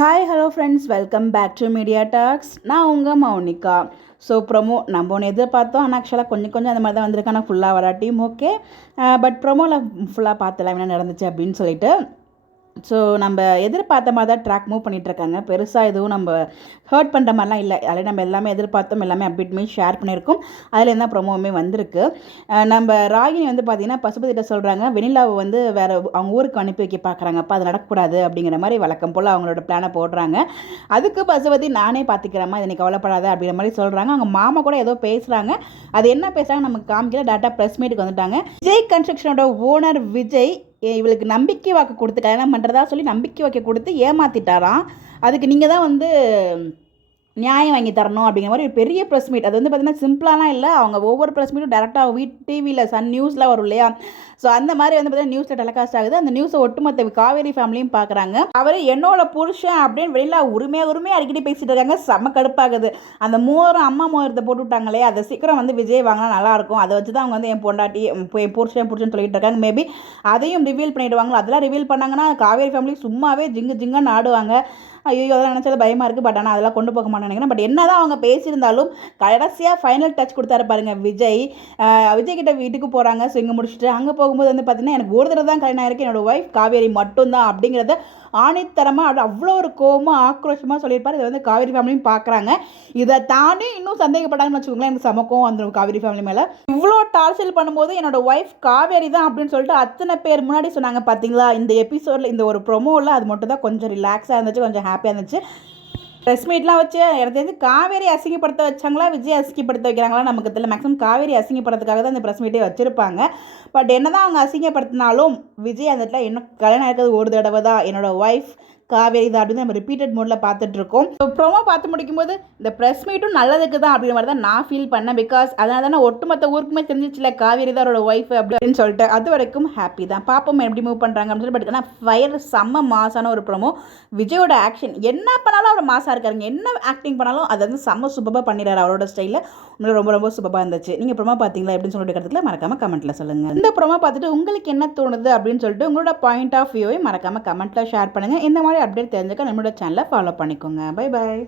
Hi hello friends, welcome back to Media Talks. நான் உங்கள் Mounika. So promo நம்ம ஒன்று எதிர்பார்த்தோம், ஆனால் ஆக்சுவலாக கொஞ்சம் அந்த மாதிரி தான் வந்திருக்கு. ஆனால் ஃபுல்லாக வராட்டியும் ஓகே. பட் ப்ரொமோவில் ஃபுல்லாக பார்த்தலாம் என்ன நடந்துச்சு அப்படின்னு சொல்லிட்டு. ஸோ நம்ம எதிர்பார்த்த மாதிரி தான் ட்ராக் மூவ் பண்ணிகிட்ருக்காங்க. பெருசாக எதுவும் நம்ம ஹர்ட் பண்ணுற மாதிரிலாம் இல்லை. அதில் நம்ம எல்லாமே எதிர்பார்த்தோம், எல்லாமே அப்டேட்டுமே ஷேர் பண்ணியிருக்கோம். அதில் என்ன ப்ரொமோவுமே வந்திருக்கு. நம்ம ராகினி வந்து பார்த்திங்கன்னா பசுபதிட்ட சொல்கிறாங்க, வெண்ணிலாவை வந்து வேறு அவங்க ஊருக்கு அனுப்பி வைக்க பார்க்குறாங்க. அப்போ அது நடக்கக்கூடாது அப்படிங்கிற மாதிரி வழக்கம் போல் அவங்களோட பிளானை போடுறாங்க. அதுக்கு பசுபதி நானே பார்த்துக்கிறேம்மா, இதை நீ கவலைப்படாத அப்படிங்கிற மாதிரி சொல்கிறாங்க. அவங்க மாமா கூட ஏதோ பேசுகிறாங்க. அது என்ன பேசுகிறாங்க நமக்கு காமிக்கல. டேட்டா ப்ரெஸ் மீட்டுக்கு வந்துட்டாங்க. விஜய் கன்ஸ்ட்ரக்ஷனோட ஓனர் விஜய் இவளுக்கு நம்பிக்கை வாக்கு கொடுத்து கல்யாணம் பண்ணுறதா சொல்லி நம்பிக்கை வாக்கு கொடுத்து ஏமாற்றிட்டாராம். அதுக்கு நீங்கள் தான் வந்து நியாயம் வாங்கி தரணும் அப்படிங்கிற மாதிரி ஒரு பெரிய ப்ரெஸ் மீட். அது வந்து பார்த்திங்கன்னா சிம்பிளாலாம் இல்லை. அவங்க ஒவ்வொரு ப்ரெஸ் மீட்டும் டேரெக்டாக டிவியில் சன் நியூஸில் வரும் இல்லையா. ஸோ அந்த மாதிரி வந்து பார்த்தீங்கன்னா நியூஸில் டெலிகாஸ்ட் ஆகுது. அந்த நியூஸை ஒட்டுமொத்த காவேரி ஃபேமிலியும் பார்க்குறாங்க. அவர் என்னோட புருஷன் அப்படின்னு வெளியில் உரிமையாக அடிக்கடி பேசிகிட்டு இருக்காங்க. செம்ம கடுப்பாகுது. அந்த அம்மா மோதிரத்தை போட்டு விட்டாங்களே, அதை சீக்கிரம் வந்து விஜய் வாங்கினா நல்லாயிருக்கும். அதை வச்சு தான் அவங்க வந்து என் பொண்டாட்டி என் புருஷன் சொல்லிட்டு இருக்காங்க. மேபி அதையும் ரிவீல் பண்ணிவிடுவாங்களோ. அதெல்லாம் ரிவீல் பண்ணாங்கன்னா காவேரி ஃபேமிலி சும்மாவே ஜிங்குன்னு ஆடுவாங்க. ஐயோ அதெல்லாம் நினச்சது பயமாக இருக்குது. பட் ஆனால் அதெல்லாம் கொண்டு போக மாட்டேன்னு நினைக்கிறேன். பட் என்ன தான் அவங்க பேசியிருந்தாலும் கடைசியாக ஃபைனல் டச் கொடுத்தாரு பாருங்கள் விஜய். விஜய் கிட்ட வீட்டுக்கு போகிறாங்க. ஸோ இங்கே முடிச்சுட்டு அங்கே போகும்போது வந்து பார்த்திங்கன்னா எனக்கு ஒரு தடவை தான் கல்யாணம் ஆயிருக்கு, என்னோடய ஒய்ஃப் காவேரி மட்டும்தான் அப்படிங்கிறத ஆணித்தரமாக அவ்வளோ ஒரு கோவமாக ஆக்ரோஷமாக சொல்லியிருப்பார். இதை வந்து காவேரி ஃபேமிலியும் பார்க்குறாங்க. இதை தாண்டி இன்னும் சந்தேகப்பட்டாங்கன்னு வச்சுக்கோங்களேன். எனக்கு சமக்கம் வந்துடும் காவேரி ஃபேமிலி மேலே. இவ்வளோ டார்ச்சல் பண்ணும்போது என்னோட ஒய்ஃப் காவேரி தான் அப்படின்னு சொல்லிட்டு அத்தனை பேர் முன்னாடி சொன்னாங்க பார்த்தீங்களா. இந்த எபிசோடில் இந்த ஒரு ப்ரொமோவில் அது மட்டும் தான் கொஞ்சம் ரிலாக்ஸாக இருந்துச்சு, கொஞ்சம் ஹாப்பியாக இருந்துச்சு. ப்ரெஸ் மீட்லாம் வச்சு எனக்கு தெரிஞ்சு காவேரி அசிங்கப்படுத்த வச்சாங்களா விஜய் அசிங்கப்படுத்த வைக்கிறாங்களா நமக்கு தெரியல. மேக்ஸிமம் காவேரி அசிங்கப்படுறதுக்காக தான் இந்த ப்ரெஸ் மீட்டே வச்சுருப்பாங்க. பட் என்ன தான் அவங்க அசிங்கப்படுத்தினாலும் விஜய் அந்த இடத்துல இன்னும் கல்யாணம் இருக்கிறது ஒரு தடவை தான், என்னோடய ஒய்ஃப் காவேரி தான் அப்படின்னு நம்ம ரிப்பீட்டட் மோடில் பார்த்துட்ருக்கோம். ஸோ ப்ரோமோ பார்த்து முடிக்கும்போது இந்த ப்ரெஸ் மீட்டும் நல்லதுக்கு தான் அப்படிங்கிற மாதிரி தான் நான் ஃபீல் பண்ணேன். பிகாஸ் அதனால தானே ஒட்டுமொத்த ஊருக்குமே தெரிஞ்சிச்சுல காவேரி தான் அவரோட ஒய்ஃப் அப்படின்னு சொல்லிட்டு. அது வரைக்கும் ஹாப்பி தான். பாப்போம் எப்படி மூவ் பண்ணுறாங்க அப்படின்னு சொல்லி. பட் ஆனால் ஃபயர் செம்ம மாசான ஒரு ப்ரோமோ. விஜயோட ஆக்ஷன் என்ன பண்ணாலும் அவர் மாசாக இருக்காருங்க. என்ன ஆக்டிங் பண்ணாலும் அதை வந்து செம்ம சூப்பராக பண்ணிடுறாரு அவரோட ஸ்டைலில். உங்களுக்கு ரொம்ப சூப்பராக இருந்துச்சு. நீங்கள் ப்ரோமோ பார்த்தீங்களா எப்படின்னு சொல்லிட்டு இருக்கிறதுல மறக்காமல் கமெண்ட்டில் சொல்லுங்கள். இந்த ப்ரோமோ பார்த்துட்டு உங்களுக்கு என்ன தோணுது அப்படின்னு சொல்லிட்டு உங்களோட பாயிண்ட் ஆஃப் வியூவை மறக்காமல் கமெண்ட்டில் ஷேர் பண்ணுங்கள். இந்த மாதிரி அப்டேட் தெரிஞ்சுக்க நம்மளோட சேனலை ஃபாலோ பண்ணிக்கோங்க. Bye bye.